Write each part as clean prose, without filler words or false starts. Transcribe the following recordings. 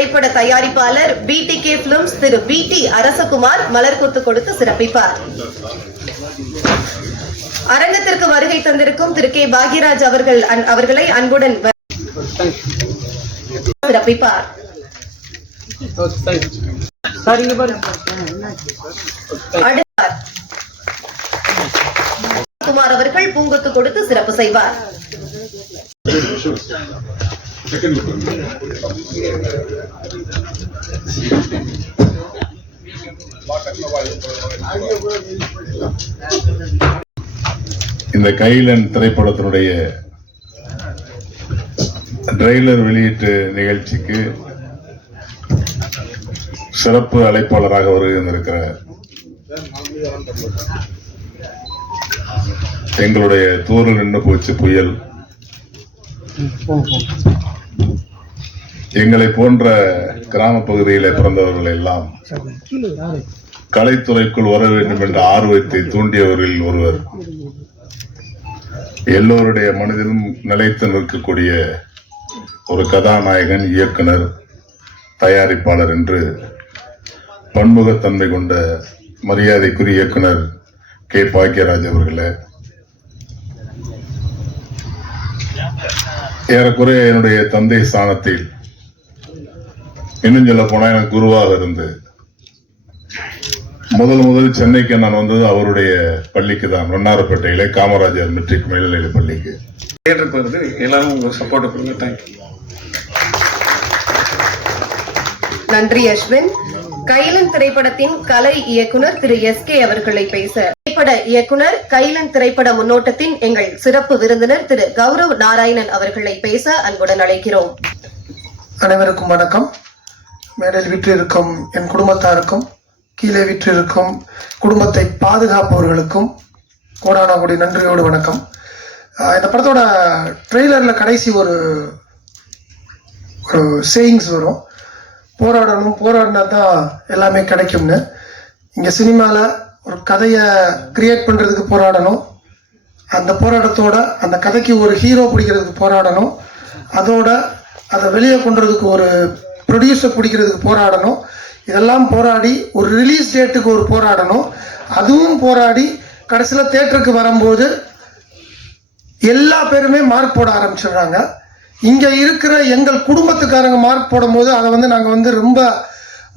திரைப்பட தயாரிப்பாளர் BTK Films திரு BT Arasakumar மலர்கொத்து கொடுத்து சிறப்பிப்பார். அரங்கத்திற்கு வருகை தந்திருக்கும் திரு K பாக்யராஜ் அவர்களை அன்புடன் சிறப்பிப்பார். குமார் அவர்கள் பூங்கொத்து கொடுத்து சிறப்பு செய்வார். இந்த கைலன் திரைப்படத்தினுடைய ட்ரெய்லர் வெளியீட்டு நிகழ்ச்சிக்கு சிறப்பு அழைப்பாளராக வருகின்ற எங்களுடைய தூரல் நின்று போச்சு புயல், எங்களை போன்ற கிராம பகுதியில பிறந்தவர்கள் எல்லாம் கலைத்துறைக்குள் வர வேண்டும் என்ற ஆர்வத்தை தூண்டியவர்களில் ஒருவர், எல்லோருடைய மனதிலும் நிலைத்து நிற்கக்கூடிய ஒரு கதாநாயகன், இயக்குனர், தயாரிப்பாளர் என்று பன்முகத்தன்மை கொண்ட மரியாதைக்குரிய இயக்குனர் K பாக்யராஜ் அவர்களே, ஏறக்குறைய என்னுடைய தந்தை ஸ்தானத்தில், இன்னும் சொல்ல போனா எனக்கு குருவாக இருந்து முதல் சென்னைக்கு நான் வந்தது அவருடைய பள்ளிக்கு தான், வண்ணாரப்பேட்டையிலே காமராஜர் மெட்ரிக் மேல்நிலை பள்ளிக்கு. எல்லாரும் உங்க சப்போர்ட் கொடுங்க. தேங்க்யூ. நன்றி அஸ்வின். கைலன் திரைப்படத்தின் கலை இயக்குனர் திரு SK அவர்களை பேச, திரைப்பட இயக்குனர், கைலன் திரைப்பட முன்னோட்டத்தின் எங்கள் சிறப்பு விருந்தினர் திரு கௌரவ் நாராயணன் அவர்களை பேச அன்புடன் அழைக்கிறோம். அனைவருக்கும் வணக்கம். மேடையில் விற்றிருக்கும் என் குடும்பத்தாருக்கும், கீழே விற்றிருக்கும் குடும்பத்தை பாதுகாப்பவர்களுக்கும் கோடான கோடி நன்றியோடு வணக்கம். இந்த படத்தோட ட்ரெய்லர்ல கடைசி ஒரு சேயிங்ஸ் வரும், போராடணும், போராடினா தான் எல்லாமே கிடைக்கும்னு. இங்கே சினிமாவில் ஒரு கதையை கிரியேட் பண்ணுறதுக்கு போராடணும், அந்த போராட்டத்தோட அந்த கதைக்கு ஒரு ஹீரோ பிடிக்கிறதுக்கு போராடணும், அதோட அதை வெளியே கொண்டுறதுக்கு ஒரு ப்ரொடியூசர் பிடிக்கிறதுக்கு போராடணும், இதெல்லாம் போராடி ஒரு ரிலீஸ் டேட்டுக்கு ஒரு போராடணும், அதுவும் போராடி கடைசியில் தேட்டருக்கு வரும்போது எல்லா பேருமே மார்க் போட ஆரம்பிச்சிடுறாங்க. இங்கே இருக்கிற எங்கள் குடும்பத்துக்காரங்க மார்க் போடும்போது அதை நாங்கள் ரொம்ப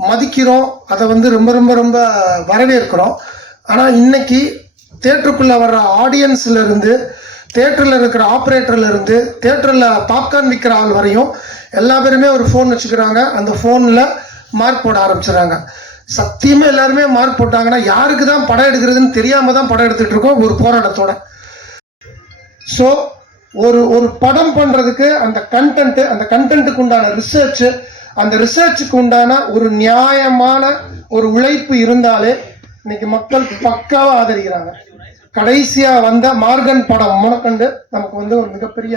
மதிக்கிறோம், அதை ரொம்ப ரொம்ப ரொம்ப வரவேற்கிறோம். ஆனால் இன்னைக்கு தேட்டருக்குள்ளே வர்ற ஆடியன்ஸ்லேருந்து, தேட்டரில் இருக்கிற ஆப்ரேட்டர்லேருந்து, தேட்டரில் பாப்கார்ன் விற்கிற ஆள் வரையும் எல்லா பேருமே ஒரு ஃபோன் வச்சுக்கிறாங்க, அந்த ஃபோனில் மார்க் போட ஆரம்பிச்சிடுறாங்க. சத்தியமாக எல்லாருமே மார்க் போட்டாங்கன்னா யாருக்கு தான் படம் எடுக்கிறதுன்னு தெரியாமல் தான் படம் எடுத்துகிட்டு இருக்கோம் ஒரு போராட்டத்தோட. ஸோ ஒரு படம் பண்ணுறதுக்கு அந்த கண்டென்ட்டுக்கு உண்டான ரிசர்ச், அந்த ரிசர்ச்சுக்கு உண்டான ஒரு நியாயமான ஒரு உழைப்பு இருந்தாலே இன்னைக்கு மக்கள் பக்காவாக ஆதரிக்கிறாங்க. கடைசியாக வந்த மார்கன் படம் முனக்கண்டு நமக்கு ஒரு மிகப்பெரிய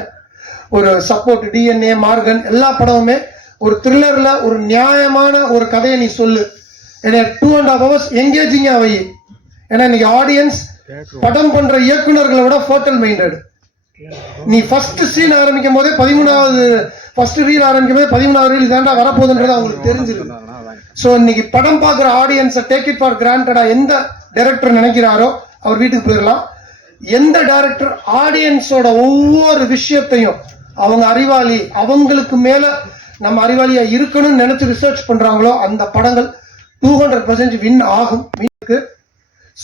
ஒரு சப்போர்ட். DNA, மார்கன் எல்லா படமுமே ஒரு த்ரில்லரில் ஒரு நியாயமான ஒரு கதையை நீ சொல்லு, ஏன்னா 2.5 hours என்கேஜிங்காக வை. ஏன்னா இன்னைக்கு ஆடியன்ஸ் படம் பண்ணுற இயக்குநர்களை விட ஃபர்டல் மைண்டட். நீ ஃபர்ஸ்ட் சீன் ஆரம்பிக்கும் போதே 13வது ஃபர்ஸ்ட் ரீல் ஆரம்பிக்கும் போதே 13வது ரீல் இதாண்டா வரப்போகுதுன்றது அவங்களுக்கு தெரிஞ்சிருக்கு. ஸோ இன்னைக்கு படம் பார்க்குற ஆடியன்ஸை டேக் இட் ஃபார் கிராண்டடா எந்த டைரக்டர் நினைக்கிறாரோ அவர் வீட்டுக்கு போயிடலாம். எந்த டைரக்டர் ஆடியன்ஸோட ஒவ்வொரு விஷயத்தையும் அவங்க அறிவாளி, அவங்களுக்கு மேல நம்ம அறிவாளியா இருக்கணும்னு நினைச்சு ரிசர்ச் பண்றாங்களோ அந்த படங்கள் 200% வின் ஆகும்.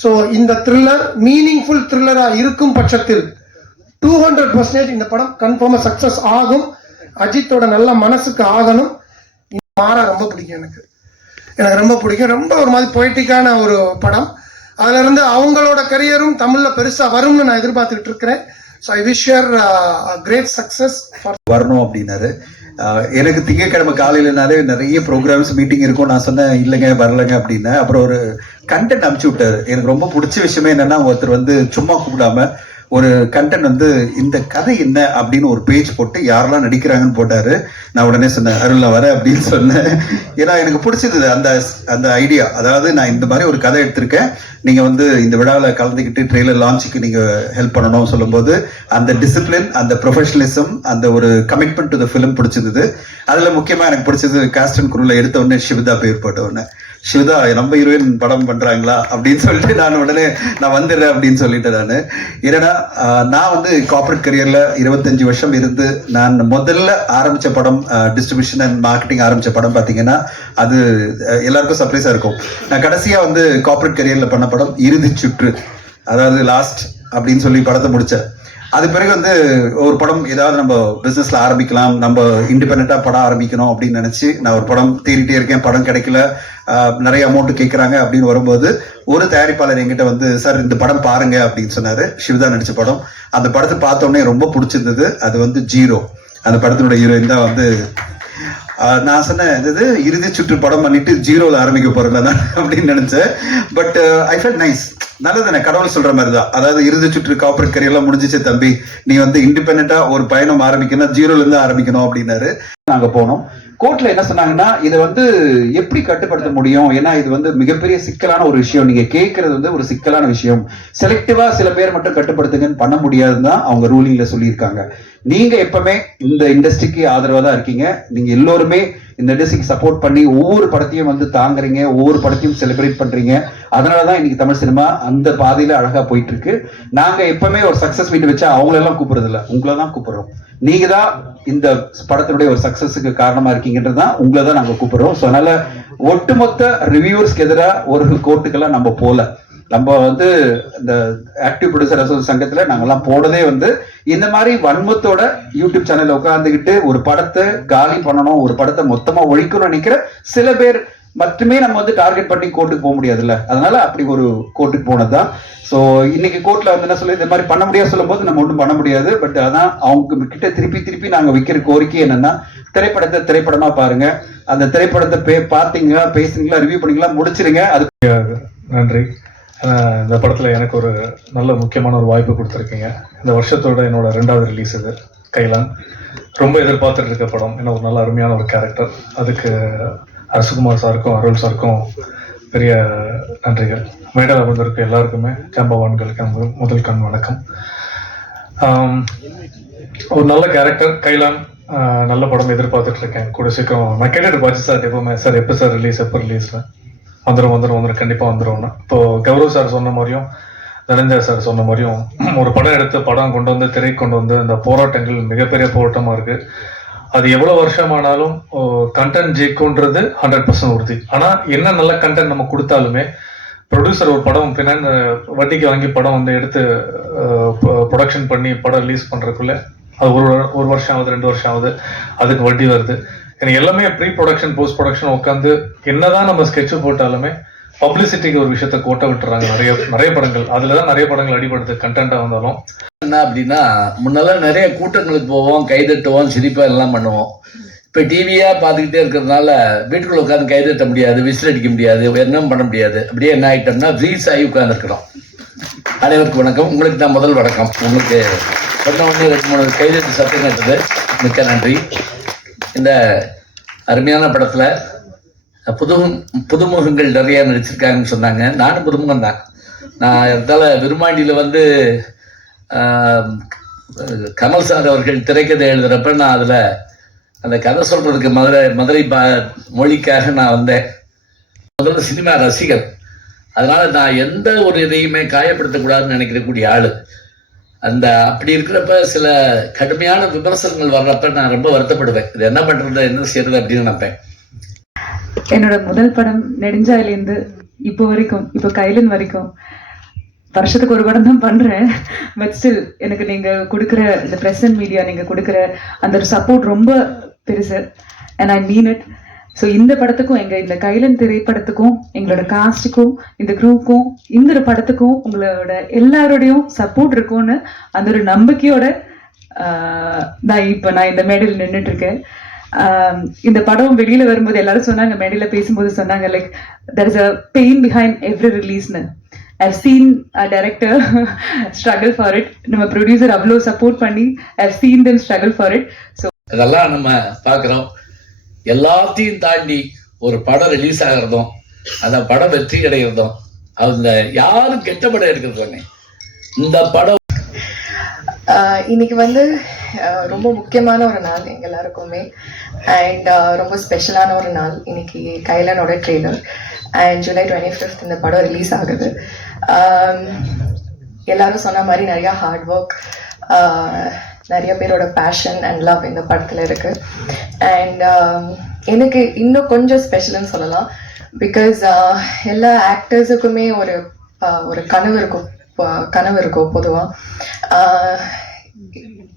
ஸோ இந்த த்ரில்லர் மீனிங்ஃபுல் த்ரில்லரா இருக்கும் பட்சத்தில் 200% இந்த படம் கன்ஃபார்மா சக்சஸ் ஆகும். அஜித்தோட நல்ல மனசுக்கு ஆகணும். மாறா ரொம்ப பிடிக்கும், எனக்கு ரொம்ப பிடிக்கும். ரொம்ப ஒரு மாதிரி பொய்டிக்கான ஒரு படம். அதுல இருந்து அவங்களோட கரியரும் தமிழ்ல பெருசா வரும்னு நான் எதிர்பார்த்துக்கிட்டு இருக்கிறேன். So I wish your great success வரணும் அப்படின்னாரு. எனக்கு திங்கட்கிழமை காலையிலனாலே நிறைய ப்ரோக்ராம்ஸ் மீட்டிங் இருக்கும். நான் சொன்னேன் இல்லைங்க வரலைங்க அப்படின்னு. அப்புறம் ஒரு கண்டென்ட் அனுப்பிச்சு விட்டாரு. எனக்கு ரொம்ப பிடிச்ச விஷயமே என்னன்னா, ஒருத்தர் சும்மா கூப்பிடாம ஒரு கண்டென்ட் வந்து இந்த கதை என்ன அப்படின்னு ஒரு பேஜ் போட்டு யாரெல்லாம் நடிக்கிறாங்கன்னு போட்டாரு. நான் உடனே சொன்னேன், அருள் நான் வரேன் அப்படின்னு சொன்னேன். ஏன்னா எனக்கு பிடிச்சது அந்த ஐடியா. அதாவது நான் இந்த மாதிரி ஒரு கதை எடுத்திருக்கேன், நீங்க வந்து இந்த விழாவில் கலந்துக்கிட்டு ட்ரெய்லர் லான்ச்சுக்கு நீங்க ஹெல்ப் பண்ணணும் சொல்லும்போது அந்த டிசிப்ளின், அந்த ப்ரொஃபஷனலிசம், அந்த ஒரு கமிட்மெண்ட் டு த ஃபிலிம் பிடிச்சிருந்தது. அதுல முக்கியமா எனக்கு பிடிச்சது காஸ்ட் அண்ட் குரூல எடுத்த உடனே சிவதா பேர் போட்ட உடனே, சிவதா நம்ம ஹீரோயின் படம் பண்றாங்களா அப்படின்னு சொல்லிட்டு நான் உடனே நான் வந்துடுறேன் அப்படின்னு சொல்லிட்டேன். நான் ஏன்னா நான் வந்து கார்பரேட் கரியர்ல 25 வருஷம் இருந்து நான் முதல்ல ஆரம்பிச்ச படம், டிஸ்ட்ரிபியூஷன் அண்ட் மார்க்கெட்டிங் ஆரம்பிச்ச படம் பாத்தீங்கன்னா அது எல்லாருக்கும் சர்ப்ரைஸா இருக்கும். நான் கடைசியா வந்து கார்பரேட் கரியர்ல பண்ண படம் இறுதி சுற்று, அதாவது லாஸ்ட் அப்படின்னு சொல்லி படத்தை முடிச்சேன். அது பிறகு வந்து ஒரு படம் ஏதாவது நம்ம பிசினஸ்ல ஆரம்பிக்கலாம், நம்ம இண்டிபெண்டா படம் ஆரம்பிக்கணும் அப்படின்னு நினைச்சு நான் ஒரு படம் தேடிட்டே இருக்கேன். படம் கிடைக்கல, நிறைய அமௌண்ட் கேட்கறாங்க அப்படின்னு வரும்போது ஒரு தயாரிப்பாளர் என்கிட்ட வந்து, சார் இந்த படம் பாருங்க அப்படின்னு சொன்னாரு. சிவதா நடிச்ச படம். அந்த படத்தை பார்த்த உடனே ரொம்ப பிடிச்சிருந்தது. அது வந்து ஜீரோ, அந்த படத்தினோட ஹீரோயின் தான் வந்து. நான் சொன்னேன், இது இறுதி சுற்று படம் பண்ணிட்டு ஜீரோல ஆரம்பிக்க போறேன் தான் அப்படின்னு நினைச்சேன். But I felt nice. நல்லதுதானே, கடவுள் சொல்ற மாதிரி தான். அதாவது இறுதி சுற்று கார்பரேட் கரியர்லாம் முடிஞ்சிச்சு தம்பி, நீ வந்து இண்டிபெண்டா ஒரு பயணம் ஆரம்பிக்கணும், ஜீரோல இருந்து ஆரம்பிக்கணும் அப்படின்னாரு. நாங்க போனோம். கோர்ட்ல என்ன சொன்னாங்கன்னா, இதை வந்து எப்படி கட்டுப்படுத்த முடியும், ஏன்னா இது வந்து மிகப்பெரிய சிக்கலான ஒரு விஷயம், நீங்க கேட்கறது வந்து ஒரு சிக்கலான விஷயம், செலக்டிவா சில பேர் மட்டும் கட்டுப்படுத்துங்கன்னு பண்ண முடியாதுன்னு தான் அவங்க ரூலிங்ல சொல்லியிருக்காங்க. நீங்க எப்பவுமே இந்த இண்டஸ்ட்ரிக்கு ஆதரவா தான் இருக்கீங்க. நீங்க எல்லோருமே இந்த இண்டஸ்ட்ரிக்கு சப்போர்ட் பண்ணி ஒவ்வொரு படத்தையும் வந்து தாங்குறீங்க, ஒவ்வொரு படத்தையும் செலிப்ரேட் பண்றீங்க. அதனாலதான் இன்னைக்கு தமிழ் சினிமா அந்த பாதையில அழகா போயிட்டு இருக்கு. நாங்க எப்பவுமே ஒரு சக்சஸ் மீட் வச்சா அவங்களெல்லாம் கூப்பிடுறது இல்ல, உங்களை தான் கூப்பிடுறோம். நீங்க தான் இந்த படத்தினுடைய ஒரு சக்சஸுக்கு காரணமா இருக்கீங்கன்றதுதான் உங்களை தான் நாங்க கூப்பிடுறோம். ஸோ அதனால ஒட்டுமொத்த ரிவ்யூவர்ஸ்க்கு எதிராக ஒரு கோர்ட்டுக்கெல்லாம் நம்ம போல. நம்ம வந்து இந்த ஆக்டிவ் ப்ரொடியூசர் அசோசியேஷன் சங்கத்துல நாங்கெல்லாம் போனதே வந்து இந்த மாதிரி வன்மத்தோட யூடியூப் சேனல்ல உட்காந்துக்கிட்டு ஒரு படத்தை காலி பண்ணணும், ஒரு படத்தை மொத்தமா ஒழிக்கணும்னு நினைக்கிற சில பேர் மட்டுமே நம்ம வந்து டார்கெட் பண்ணி கோர்ட்டுக்கு போக முடியாதுல்ல. அதனால அப்படி ஒரு கோர்ட்டுக்கு போனதுதான். ஸோ இன்னைக்கு கோர்ட்ல வந்து என்ன சொல்லி இந்த மாதிரி பண்ண முடியாது சொல்லும் போது நம்ம ஒன்றும் பண்ண முடியாது. பட் அதான் அவங்க கிட்ட திருப்பி நாங்க வைக்கிற கோரிக்கை என்னன்னா, திரைப்படத்தை திரைப்படமா பாருங்க. அந்த திரைப்படத்தை பார்த்தீங்களா, பேசுறீங்களா, ரிவ்யூ பண்ணீங்களா, முடிச்சிருங்க. அது நன்றி. இந்த படத்தில் எனக்கு ஒரு நல்ல முக்கியமான ஒரு வாய்ப்பு கொடுத்துருக்கீங்க. இந்த வருஷத்தோட என்னோட 2வது ரிலீஸ் இது கைலான். ரொம்ப எதிர்பார்த்துட்டு இருக்க படம். ஏன்னா ஒரு நல்ல அருமையான ஒரு கேரக்டர். அதுக்கு அரசுகுமார் சாருக்கும் அருள் சாருக்கும் பெரிய நன்றிகள். மேடையில் அமர்ந்திருக்க எல்லாருக்குமே ஜாம்பவான்களுக்கு முதல் கண் வணக்கம். ஒரு நல்ல கேரக்டர் கைலான், நல்ல படம் எதிர்பார்த்துட்டு இருக்கேன். கூட சீக்கிரம் நான் கேட்டுட்டு பார்த்து சார் எப்பவுமே, சார் எப்போ சார் ரிலீஸ், எப்போ ரிலீஸ்ல வந்துடும் கண்டிப்பா வந்துடும். இப்போ கௌரவ் சார் சொன்ன மாதிரியும் தனஞ்சய் சார் சொன்ன மாதிரியும் ஒரு படம் எடுத்து படம் கொண்டு வந்து திரை கொண்டு வந்து இந்த போராட்டங்கள் மிகப்பெரிய போராட்டமா இருக்கு. அது எவ்வளவு வருஷமானாலும் கண்டென்ட் ஜெயிக்கும்ன்றது 100% உறுதி. ஆனா என்ன நல்ல கண்டென்ட் நம்ம கொடுத்தாலுமே ப்ரொடியூசர் ஒரு படம் வட்டிக்கு வாங்கி படம் வந்து எடுத்து ப்ரொடக்ஷன் பண்ணி படம் ரிலீஸ் பண்றதுக்குள்ள அது ஒரு வருஷம் ஆகுது, 2 வருஷம் ஆகுது, அதுக்கு வட்டி வருது. எனக்கு எல்லாமே ப்ரீ ப்ரொடக்ஷன் போஸ்ட் ப்ரொடக்ஷன் உட்காந்து என்னதான் நம்ம ஸ்கெட்ச் போட்டாலுமே பப்ளிசிட்டிக்கு ஒரு விஷயத்த கோட்டை விட்டுறாங்க நிறைய படங்கள். அதுலதான் நிறைய படங்கள் அடிபடுது கண்டென்ட்டா வந்தாலும். என்ன அப்படின்னா, முன்னெல்லாம் நிறைய கூட்டங்களுக்கு போவோம், கைதட்டுவோம், சிரிப்பா எல்லாம் பண்ணுவோம். இப்ப டிவியா பார்த்துக்கிட்டே இருக்கிறதுனால வீட்டுக்குள்ள உட்காந்து கைதட்ட முடியாது, விசில் அடிக்க முடியாது, என்ன பண்ண முடியாது. அப்படியே என்ன ஆயிட்டோம்னா ஃப்ரீஸ் ஆகி உட்காந்துருக்கிறோம். அனைவருக்கும் வணக்கம். உங்களுக்கு தான் முதல் வணக்கம். உங்களுக்கு சொன்ன உடனே 2-3 கைதட்டு சத்தம் கேட்டது, மிக்க நன்றி. இந்த அருமையான படத்துல புதுமுகங்கள் நிறைய நடிச்சிருக்காங்கன்னு சொன்னாங்க. நானும் புதுமுகம் தான். நான் இருந்தால விருமாண்டியில வந்து கமல் சார் அவர்கள் திரைக்கதை எழுதுறப்ப நான் அதுல அந்த கதை சொல்றதுக்கு மதுரை மொழிக்காக நான் வந்தேன். முதல்ல சினிமா ரசிகர். அதனால நான் எந்த ஒரு இதையுமே காயப்படுத்தக்கூடாதுன்னு நினைக்கக்கூடிய ஆளு. அந்த அப்படி இருக்கிறப்ப சில கடுமையான விமர்சனங்கள் வர்றப்ப நான் ரொம்ப வருத்தப்படுவேன். இது என்ன பண்றது, என்ன செய்யறது அப்படின்னு நினைப்பேன். என்னோட முதல் படம் நெடுஞ்சாயிலேருந்து இப்போ வரைக்கும், இப்போ கைலன் வரைக்கும் வருஷத்துக்கு ஒரு படம் தான் பண்றேன். பட் ஸ்டில் எனக்கு நீங்க கொடுக்குற இந்த பிரஸ் அண்ட் மீடியா, நீங்க கொடுக்குற அந்த ஒரு சப்போர்ட் ரொம்ப பெருசு. And I mean it. So இந்த படத்துக்கும், இந்த கைலன் திரைப்படத்துக்கும், எங்களோட காஸ்டுக்கும், இந்த குரூப்புக்கும், இந்த ஒரு படத்துக்கும் உங்களோட எல்லாரோடையும் சப்போர்ட் இருக்கும்னு அந்த ஒரு நம்பிக்கையோட நான் இப்போ இந்த மேடையில் நின்றுட்டு இருக்கேன். இந்த படம் வெளியில வரும்போது எல்லாரும் சொன்னாங்க, மேடையில பேசும்போது சொன்னாங்க, like there is a pain behind every release. I've seen our director struggle for it. நம்ம ப்ரொடியூசர் அவ்வளோ சப்போர்ட் பண்ணி I've seen them struggle for it. So அதெல்லாம் நம்ம பார்க்குறோம். எல்லாத்தையும் தாண்டி ஒரு படம் ரிலீஸ் ஆகிறதும் அந்த படம் வெற்றி அடைகிறதும் அதுல யாரும் கெட்ட படம் எடுக்கிறது இந்த படம் இன்னைக்கு வந்து ரொம்ப முக்கியமான ஒரு நாள் எங்க எல்லாருக்குமே அண்ட் ரொம்ப ஸ்பெஷலான ஒரு நாள். இன்னைக்கு கைலனோட ட்ரெய்லர் அண்ட் July 25th இந்த படம் ரிலீஸ் ஆகுது. எல்லாரும் சொன்ன மாதிரி நிறைய ஹார்ட் ஒர்க், நிறைய பேரோட பேஷன் அண்ட் லவ் இந்த படத்தில் இருக்கு. அண்ட் எனக்கு இன்னும் கொஞ்சம் ஸ்பெஷல்னு சொல்லலாம். பிகாஸ் எல்லா ஆக்டர்ஸுக்குமே ஒரு கனவு இருக்கும் பொதுவாக.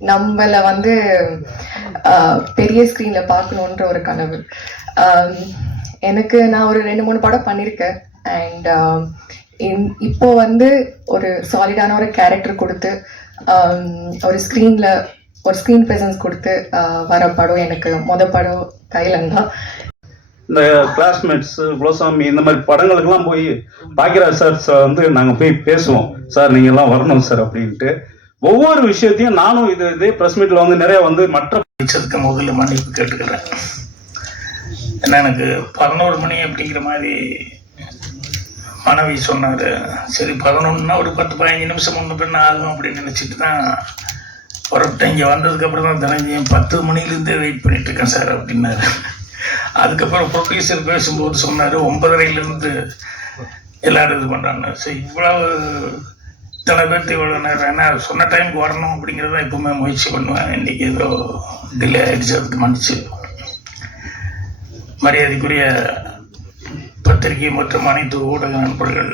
நம்மளை வந்து பெரிய ஸ்க்ரீனில் பார்க்கணுன்ற ஒரு கனவு. நான் ஒரு 2-3 படம் பண்ணியிருக்கேன். அண்ட் இப்போ வந்து ஒரு சாலிடான ஒரு கேரக்டர் கொடுத்து ஒரு ஸ்க்ரீன் ப்ரெசன்ஸ் கொடுத்து வர படம் எனக்கு படம் கைலன் தான். இந்த கிளாஸ்மேட்ஸ், குலசாமி இந்த மாதிரி படங்களுக்கெல்லாம் போய் பாக்கியராஜ் சார் வந்து நாங்கள் போய் பேசுவோம், சார் நீங்கள் எல்லாம் வரணும் சார் அப்படின்ட்டு. ஒவ்வொரு விஷயத்தையும் நானும் இதே ப்ரெஸ் மீட்டில் வந்து நிறைய வந்து மற்ற பிடிச்சதுக்கு முதல்ல மன்னிப்பு கேட்டுக்கிறேன். ஏன்னா எனக்கு 11 மணி அப்படிங்கிற மாதிரி மனைவி சொன்னார். சரி 11ன்னா ஒரு 10-15 நிமிஷம் முன்ன பின்ன ஆகும் அப்படின்னு நினச்சிட்டு தான் புறப்பட்டேன். இங்கே வந்ததுக்கப்புறம் தான் தெரிஞ்சேன் 10 மணிலேருந்தே வெயிட் பண்ணிட்டு இருக்கேன் சார் அப்படின்னாரு. அதுக்கப்புறம் ப்ரொடியூசர் பேசும்போது சொன்னார் 9:30 எல்லாரும் இது பண்ணுறாங்க. ஸோ இவ்வளவு இத்தனை பேர்த்து இவ்வளோ நேரம் ஏன்னா சொன்ன டைமுக்கு வரணும் அப்படிங்கிறத எப்பவுமே முயற்சி பண்ணுவேன். இன்றைக்கி ஏதோ டிலே ஆகிடுச்சு, அதுக்கு மன்னிச்சு. மரியாதைக்குரிய பத்திரிகை மற்றும் அனைத்து ஊடக நண்பர்கள்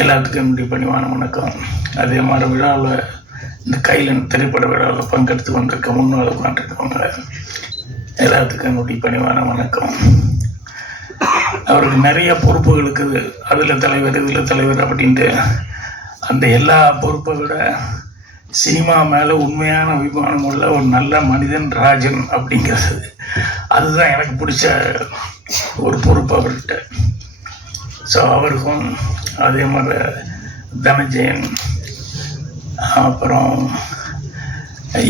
எல்லாத்துக்கும் என்னுடைய பணிவான வணக்கம். அதே மாதிரி விழாவில் இந்த கைலன் திரைப்பட விழாவில் பங்கெடுத்து கொண்டிருக்க முன்னாள் உட்காந்துருக்கவங்க எல்லாத்துக்கும் என்னுடைய பணிவான வணக்கம். அவருக்கு நிறைய பொறுப்புகள் இருக்குது, அதில் தலைவர் இதில் தலைவர் அப்படின்ட்டு. அந்த எல்லா பொறுப்பை விட சினிமா மேலே உண்மையான அபிமானம் உள்ள ஒரு நல்ல மனிதன் ராஜன் அப்படிங்கிறது, அதுதான் எனக்கு பிடிச்ச ஒரு பொறுப்பு அவர்கிட்ட. ஸோ அவருக்கும் அதே மாதிரி தனஜெயன், அப்புறம்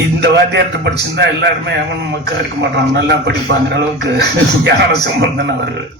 இந்த வாத்தியார்கிட்ட படிச்சிருந்தா எல்லாருமே அவனும் மக்கா இருக்க மாட்டான், நல்லா படிப்பாங்கிற அளவுக்கு ஞான சம்பந்தன் அவர்கள்.